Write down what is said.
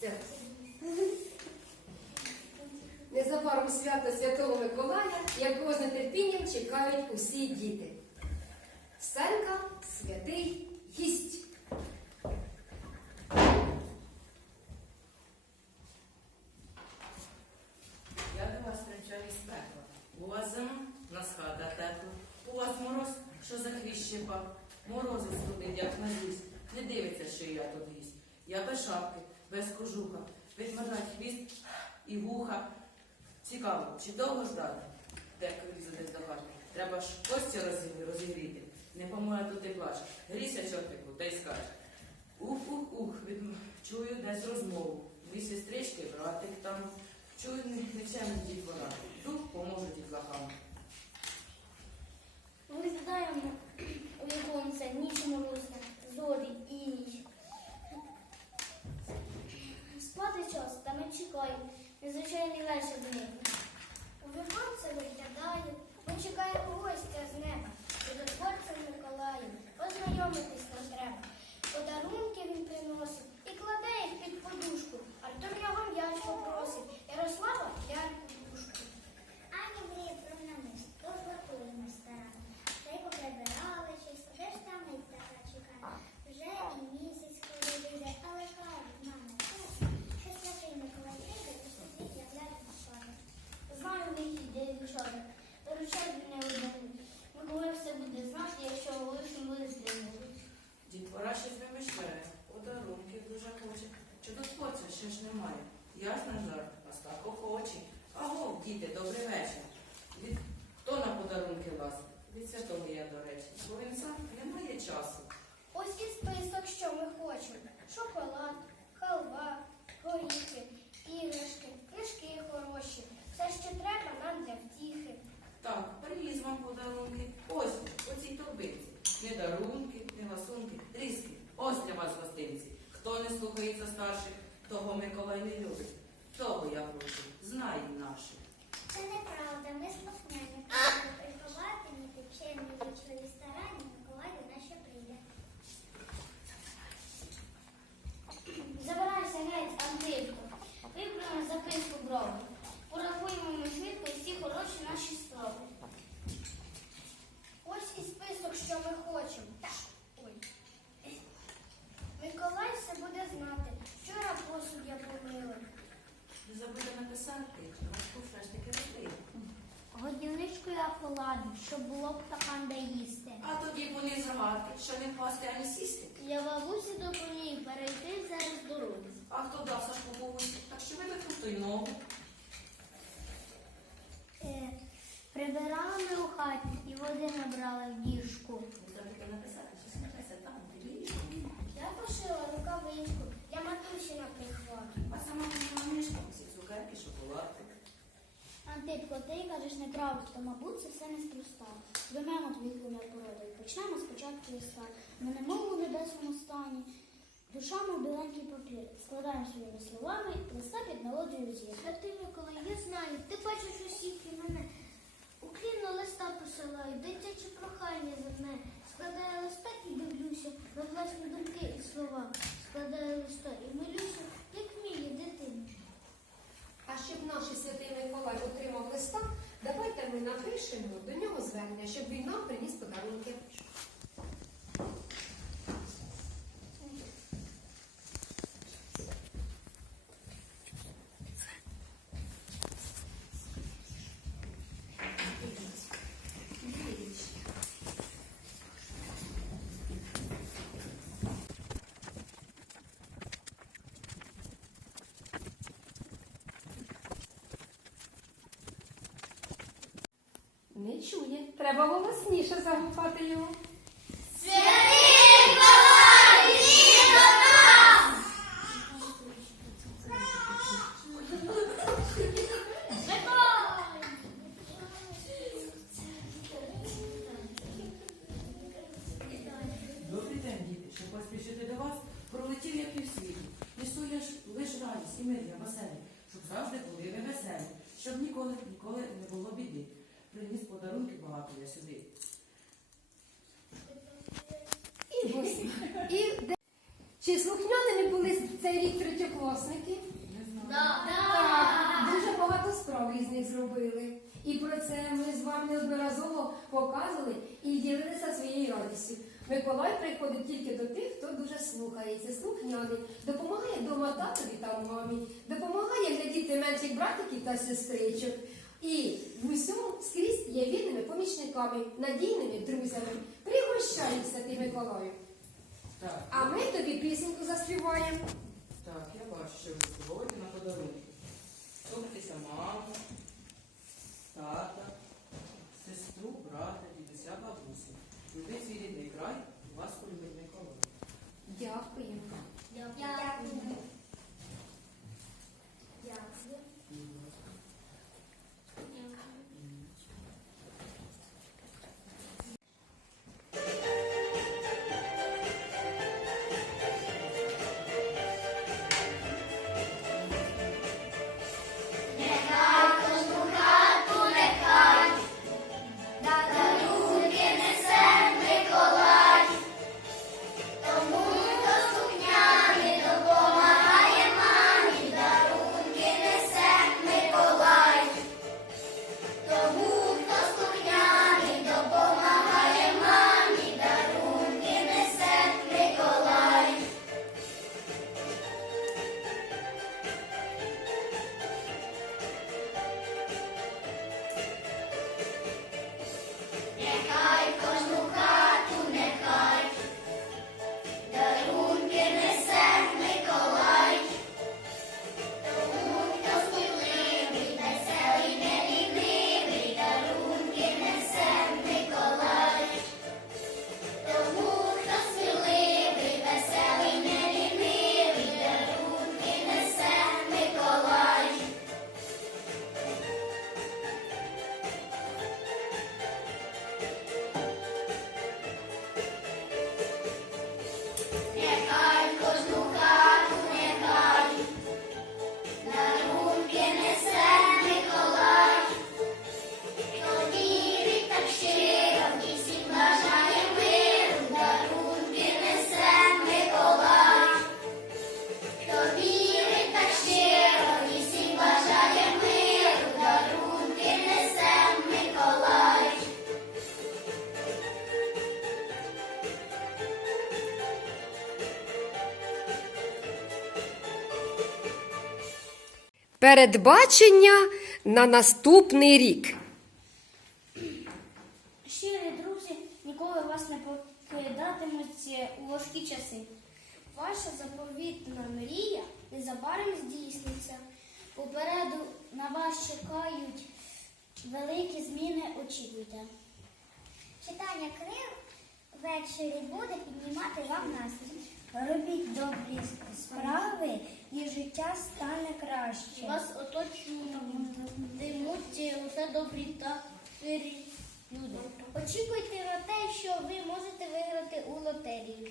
Це. Незабаром свято Святого Миколая, якого з нетерпінням чекають усі діти. Сценка святий гість. Я до вас привчаю з пекла. У вас зима, нас хата тепла. У вас мороз, що за хвіст щипав. Морози студить, як на ліс. Не дивиться, що я тут гість. Я без шапки, без кожуха, відмирнать хвіст і вуха. Цікаво, чи довго ждати? Де крізати до хати? Треба ж кості розі- розігріти. Не помоє тут і плач. Грійся, чортику, та й скаже. Ух, ух, ух, від... чую десь розмову. Дві сестрички, братик там. Чую, не, не вся мені дітвора. Дух поможе дітлахам. Виглядаємо у віконце ніч морозна, зорі і ніч. Спати час, та чекаємо, незвичайний вечір днів. У віконце виглядає, ми чекаємо гостя з неба, чудотворця Миколая, познайомитись нам треба. Подарунки він приносить і кладе їх під подушку. Артур його м'яч попросить, Ярослава ляльку дужку. Ані мріє про намис, то готуємо старано. Та й поприбирали чисто, де ж там і така чекає. Вже і місяць коли вийде, але кажуть, мама, чесно, що святий Миколай прийде, то собі являють на славу. Знаю вихід, де вчора. Виручай мене одному. Миколай все буде знати, якщо лишнім буде здивувати. Дітвора щось вимишляє, подарунки дуже хоче. Чудотворця ще ж немає. Ясна жарт, а так охоче. Аго, діти, добрий вечір. Від... Хто на подарунки вас? Від святого я, до речі. Бо він сам немає часу. Ось і список, що ми хочемо. Шоколад, халва, горіхи, іграшки, книжки хороші. Все, що треба нам для втіхи. Так, привіз вам подарунки. Ось, у цій торбинці. Не дарунки, не ласунки, різки. Ось для вас гостинці. Хто не слухається старших, того Миколай не любить. Того я прошу, знай наші. Це неправда, ми слухняні. Приховати ні тече, старання, Миколай до нас ще прийде. Забирайся геть, Антилько. Виправимо записку брови. Порахуємо ми швидко всі хороші наші спроби. Ось і список, що ми хочемо. Ой. Миколай все буде знати. Вчора посуд я помила. Не забудьте написати, що ваш куфраш таки розбив. Годівничку я поладу, щоб було б стакан де їсти. А тоді вони що не класти ані сісти. Я бабусі допоміг перейти зараз дорогу. А хто дав Сашку бабусі? Так що ви викрутуй ногу. Е, прибирали ми у хаті і води набрали в діжку. Не забудьте написати, що сміється там, де ліжко. Я пошила рукавичку для матусі на прихват. А сама була мішка, всі цукерки, шоколадки. Антипко, ти кажеш то, мабуть, це все неспроста. Вимемо твій ім'я породи. Почнемо спочатку листа. Ми не мов у небесному стані. Душами біленький папір. Складаємо своїми словами, листа під мелодію зір. Святий Миколай, я знаю, ти бачиш усіх і мене. Уклінно листа посилаю, дитяче прохання зерне. Складаю листа і дивлюся на власні думки і слова. Складаю листа і молюся, як вміє дитина. А щоб наш святий Миколай отримав листа, давайте до нього звернення, щоб він нам приніс подарунки. Не чує. Треба голосніше загукати його. Я сюди. І, ось- і де Чи слухняними були цей рік третьокласники? Так, дуже багато справ різних зробили. І про це ми з вами неодноразово показували і ділилися своєю радістю. Миколай приходить тільки до тих, хто дуже слухається, слухняний, допомагає вдома татові та мамі, допомагає глядіти менших братиків та сестричок. І в усьому скрізь є вірними помічниками, надійними друзями. Пригощайся ти, Миколаю. Так, А ми тобі пісеньку заспіваємо. так, я бачу, що ви сьогодні на подарунки. Слухайтеся маму, тата, сестру, брата, дідуся, бабусі. Люби свій рідний край, вас полюбить Миколай. Дякую. Дякую. Передбачення на наступний рік. Щирі друзі ніколи вас не покидатимуть у важкі часи. Ваша заповітна мрія незабаром здійсниться. Попереду на вас чекають великі зміни. Очікуйте. Читання книг ввечері буде піднімати вам настрій. Робіть добрі справи і життя стане краще. Вас оточуватимуть усе добрі та люди. Очікуйте на те, що ви можете виграти у лотерію.